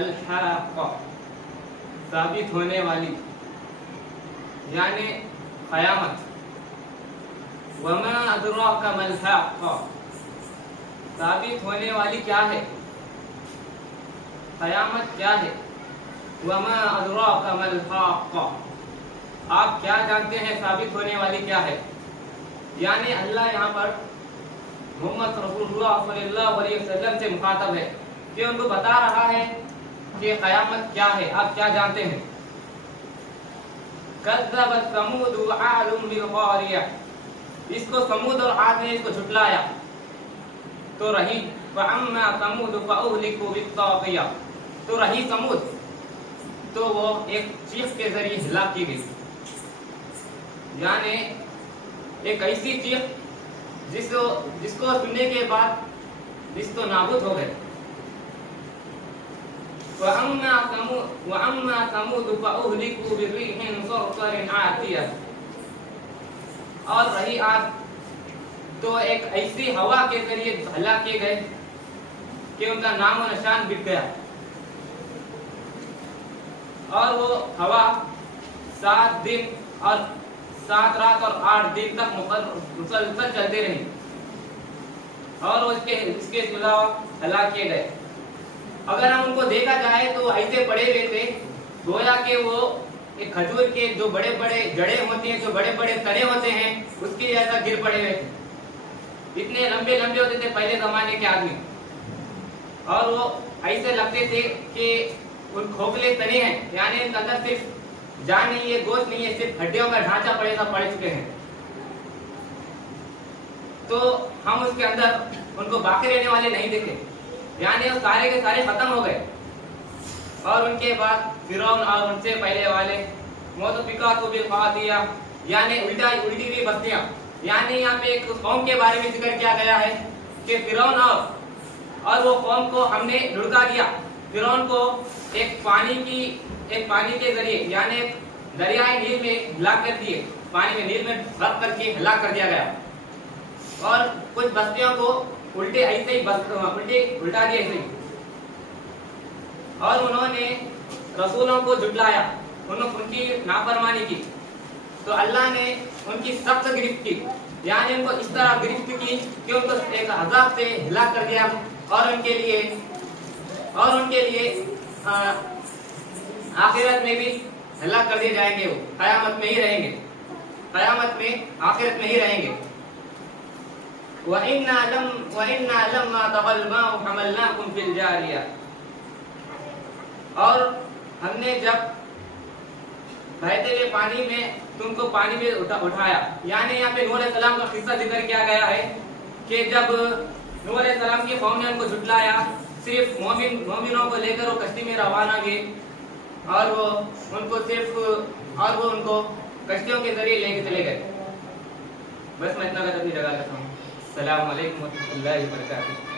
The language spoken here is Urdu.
الحاقہ ثابت ہونے والی یعنی قیامت. وما ادراک ما الحاقہ ثابت ہونے والی کیا ہے, قیامت کیا ہے. وما ادراک ما الحاقہ آپ کیا جانتے ہیں ثابت ہونے والی کیا ہے. یعنی اللہ یہاں پر محمد رسول اللہ صلی اللہ علیہ وسلم سے مخاطب ہے کہ ان کو بتا رہا ہے کہ قیامت کیا ہے, آپ کیا جانتے ہیں. کذبت ثمود وعاد بالقاریہ اس کو سمود اور عاد نے اس کو جھٹلایا تو رہی. فاما ثمود فاهلكوا بالطاغیہ تو رہی سمود تو وہ ایک چیخ کے ذریعے ہلاک کی گئی. یعنی ایک ایسی چیخ جس کو سننے کے بعد جس تو نابود ہو گئے. وَأَمَّا ثَمُودُ فَأُهْلِكُوا بِرِيحٍ صَرْصَرٍ عَاتِيَةٍ اور رہی عاد تو ایک ایسی ہوا کے ذریعے ہلاک کیے گئے کہ ان کا نام و نشان مٹ گیا. اور وہ ہوا 7 دن اور 7 رات اور 8 دن تک مسلسل چلتے رہی اور اس کے علاوہ ہلاک کیے گئے. اگر ہم ان کو دیکھا جائے تو ایسے پڑے ہوئے تھے گویا کہ وہ ایک کھجور کے جو بڑے بڑے جڑیں ہوتی ہیں, جو بڑے بڑے تنے ہوتے ہیں, اس کے جیسا گر پڑے ہوئے تھے. اتنے لمبے لمبے ہوتے تھے پہلے زمانے کے آدمی, اور وہ ایسے لگتے تھے کہ ان کھوکھلے تنے ہیں, یعنی ان کے اندر صرف جان نہیں ہے, گوشت نہیں ہے, صرف ہڈیوں کا ڈھانچہ پڑ چکے ہیں. تو ہم اس کے اندر ان کو باقی رہنے والے نہیں دیکھے, یعنی وہ سارے کے سارے ختم ہو گئے. اور ان کے بعد فرعون اور ان سے پہلے والے مؤتفقات بالقاضیہ یعنی الٹی ہوئی بستیاں. یعنی یہاں پہ ایک قوم کے بارے میں ذکر کیا گیا ہے کہ فرعون اور وہ قوم کو ہم نے لڑکا دیا. فرعون کو ایک پانی کے ذریعے یعنی ایک دریائے نیل میں ہلاک کر دیے, پانی میں نیل میں غرق کر کے ہلاک کر دیا گیا. اور کچھ بستیوں کو الٹا دیا ایسے ہی. اور انہوں نے رسولوں کو جھٹلایا, ان کی نافرمانی کی تو اللہ نے ان کی سخت گرفت کی. یعنی ان کو اس طرح گرفت کی کہ ان کو ایک عذاب سے ہلاک کر دیا اور ان کے لیے آخرت میں بھی ہلاک کر دیے جائیں گے. وہ قیامت میں ہی رہیں گے, آخرت میں ہی رہیں گے. وَإِنَّا لَمَّا طَغَى الْمَاءُ حَمَلْنَاكُمْ فِي الْجَارِيَةِ اور ہم نے جب بہتے ہوئے پانی میں تم کو پانی میں اٹھایا. یعنی یہاں پہ نوح علیہ السلام کا قصہ ذکر کیا گیا ہے کہ جب نوح علیہ السلام کی قوم نے ان کو جھٹلایا, صرف مومنوں کو لے کر وہ کشتی میں روانہ ہوئے اور وہ ان کو کشتیوں کے ذریعے لے کے چلے گئے. بس میں اتنا اپنی جگہ رکھتا ہوں. السلام علیکم و رحمۃ اللہ وبرکاتہ.